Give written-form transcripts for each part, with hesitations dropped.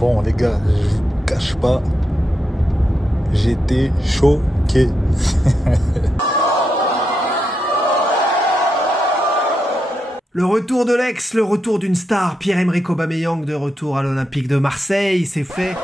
Bon les gars, je vous cache pas, j'étais choqué. Le retour de l'ex, le retour d'une star, Pierre-Emerick Aubameyang de retour à l'Olympique de Marseille, c'est fait.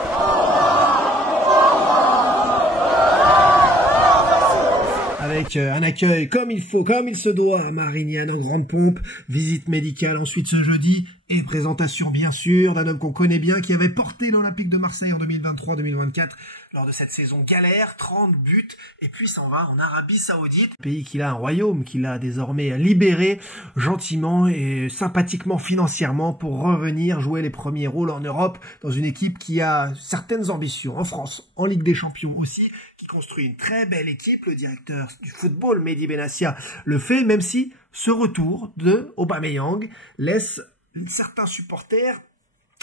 Avec un accueil comme il faut, comme il se doit à Marignane en grande pompe, visite médicale ensuite ce jeudi et présentation bien sûr d'un homme qu'on connaît bien qui avait porté l'Olympique de Marseille en 2023-2024 lors de cette saison galère, 30 buts et puis s'en va en Arabie Saoudite, pays qu'il a un royaume qu'il a désormais libéré gentiment et sympathiquement financièrement pour revenir jouer les premiers rôles en Europe dans une équipe qui a certaines ambitions en France, en Ligue des Champions aussi, construit une très belle équipe, le directeur du football, Mehdi Benassia, le fait, même si ce retour de Aubameyang laisse certains supporters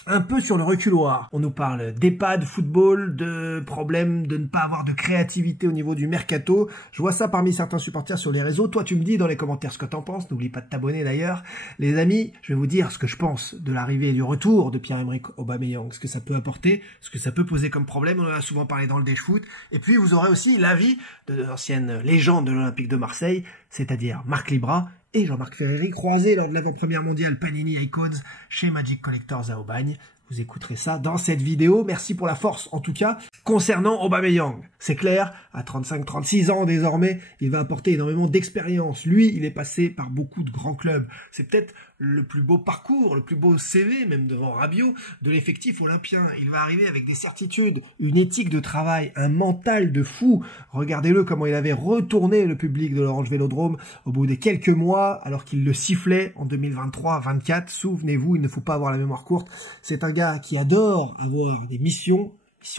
un peu sur le reculoir. On nous parle d'EHPAD, football, de problèmes de ne pas avoir de créativité au niveau du mercato. Je vois ça parmi certains supporters sur les réseaux. Toi, tu me dis dans les commentaires ce que t'en penses. N'oublie pas de t'abonner d'ailleurs. Les amis, je vais vous dire ce que je pense de l'arrivée et du retour de Pierre-Emerick Aubameyang, ce que ça peut apporter, ce que ça peut poser comme problème. On en a souvent parlé dans le Dash Foot. Et puis, vous aurez aussi l'avis de l'ancienne légende de l'Olympique de Marseille, c'est-à-dire Marc Libra et Jean-Marc Ferreri, croisés lors de l'avant-première mondiale Panini Icons chez Magic Collectors à Aubagne. Vous écouterez ça dans cette vidéo. Merci pour la force, en tout cas. Concernant Aubameyang, c'est clair, à 35-36 ans désormais, il va apporter énormément d'expérience. Lui, il est passé par beaucoup de grands clubs. C'est peut-être le plus beau parcours, le plus beau CV, même devant Rabiot, de l'effectif olympien. Il va arriver avec des certitudes, une éthique de travail, un mental de fou. Regardez-le comment il avait retourné le public de l'Orange Vélodrome au bout des quelques mois, alors qu'il le sifflait en 2023-24. Souvenez-vous, il ne faut pas avoir la mémoire courte. C'est un gars qui adore avoir des missions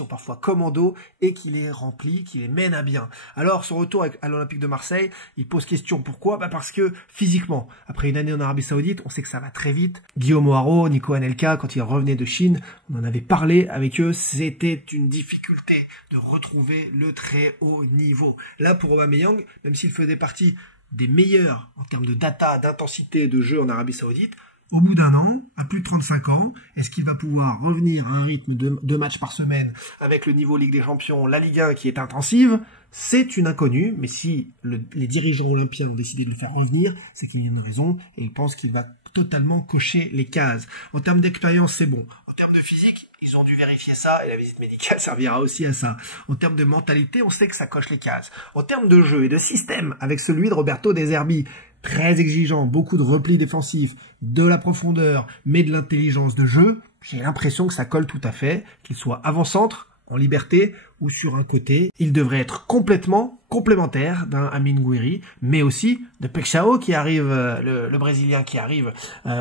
parfois commando, et qui les remplit, qui les mène à bien. Alors, son retour à l'Olympique de Marseille, il pose question. Pourquoi? Parce que, physiquement, après une année en Arabie Saoudite, on sait que ça va très vite. Guillaume O'Haraud, Nico Anelka, quand ils revenaient de Chine, on en avait parlé avec eux, c'était une difficulté de retrouver le très haut niveau. Là, pour Aubameyang, même s'il faisait partie des meilleurs en termes de data, d'intensité de jeu en Arabie Saoudite, au bout d'un an, à plus de 35 ans, est-ce qu'il va pouvoir revenir à un rythme de 2 matchs par semaine avec le niveau Ligue des Champions, la Ligue 1 qui est intensive? C'est une inconnue, mais si les dirigeants olympiens ont décidé de le faire revenir, c'est qu'il y a une raison et ils pensent qu'il va totalement cocher les cases. En termes d'expérience, c'est bon. En termes de physique, ils ont dû vérifier ça et la visite médicale servira aussi à ça. En termes de mentalité, on sait que ça coche les cases. En termes de jeu et de système, avec celui de Roberto De Zerbi, très exigeant, beaucoup de replis défensifs, de la profondeur, mais de l'intelligence de jeu, j'ai l'impression que ça colle tout à fait, qu'il soit avant-centre, en liberté, ou sur un côté. Il devrait être complètement complémentaire d'un Amine Gouiri, mais aussi de Pexao qui arrive, le Brésilien qui arrive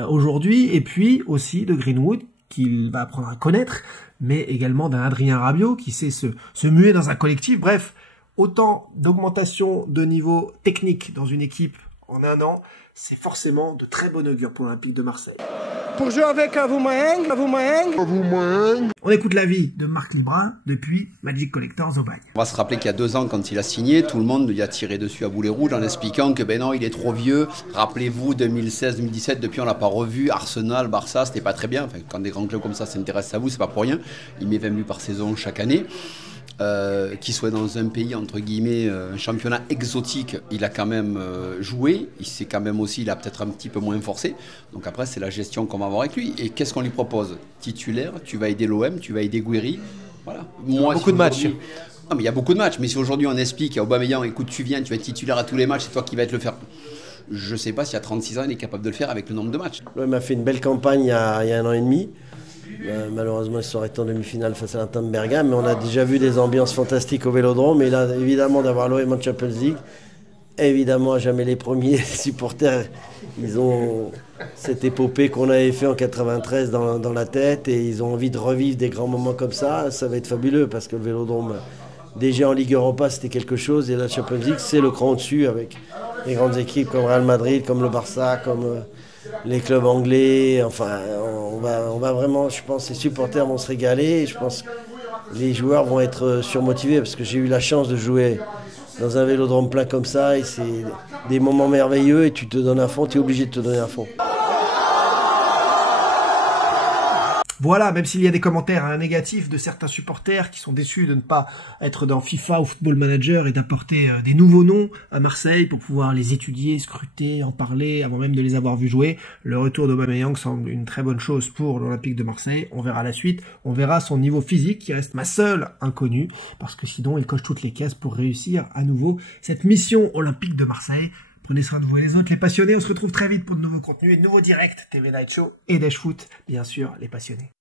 aujourd'hui, et puis aussi de Greenwood, qu'il va apprendre à connaître, mais également d'un Adrien Rabiot qui sait se muer dans un collectif. Bref, autant d'augmentation de niveau technique dans une équipe en un an, c'est forcément de très bon augure pour l'Olympique de Marseille. Pour jouer avec Aubameyang. On écoute l'avis de Marc Libra depuis Magic Collectors Aubagne. On va se rappeler qu'il y a 2 ans, quand il a signé, tout le monde lui a tiré dessus à boulet rouge en expliquant que ben non, il est trop vieux. Rappelez-vous, 2016-2017, depuis on l'a pas revu. Arsenal, Barça, c'était pas très bien. Enfin, quand des grands clubs comme ça s'intéressent à vous, c'est pas pour rien. Il met 20 buts par saison chaque année. Qu'il soit dans un pays entre guillemets un championnat exotique, il a quand même joué, il a peut-être un petit peu moins forcé, donc après c'est la gestion qu'on va avoir avec lui. Et qu'est-ce qu'on lui propose? Titulaire, tu vas aider l'OM, tu vas aider Gouiri, voilà. Moi, beaucoup de matchs. Non, mais il y a beaucoup de matchs, mais si aujourd'hui on explique à Aubameyang, écoute, tu viens, tu vas être titulaire à tous les matchs, c'est toi qui vas être le faire. Je sais pas si à 36 ans il est capable de le faire avec le nombre de matchs. Il m'a fait une belle campagne il y a 1 an et demi. Malheureusement, ils sont arrêtés en demi-finale face à l'Inter de Bergame, mais on a déjà vu des ambiances fantastiques au Vélodrome. Et là, évidemment, d'avoir l'OM en Champions League, évidemment, jamais les premiers supporters, ils ont cette épopée qu'on avait fait en 93 dans la tête, et ils ont envie de revivre des grands moments comme ça. Ça va être fabuleux parce que le Vélodrome, déjà en Ligue Europa, c'était quelque chose, et la Champions League, c'est le cran au-dessus avec les grandes équipes comme Real Madrid, comme le Barça, comme les clubs anglais. Enfin, on va vraiment, je pense, les supporters vont se régaler, et je pense que les joueurs vont être surmotivés parce que j'ai eu la chance de jouer dans un vélodrome plein comme ça, et c'est des moments merveilleux, et tu te donnes à fond, tu es obligé de te donner à fond. Voilà, même s'il y a des commentaires négatifs de certains supporters qui sont déçus de ne pas être dans FIFA ou Football Manager et d'apporter des nouveaux noms à Marseille pour pouvoir les étudier, scruter, en parler avant même de les avoir vus jouer. Le retour d'Aubameyang semble une très bonne chose pour l'Olympique de Marseille. On verra la suite, on verra son niveau physique qui reste ma seule inconnue parce que sinon il coche toutes les cases pour réussir à nouveau cette mission Olympique de Marseille. Prenez soin de vous et les autres, les passionnés. On se retrouve très vite pour de nouveaux contenus et de nouveaux directs TV Night Show et Dash Foot, bien sûr, les passionnés.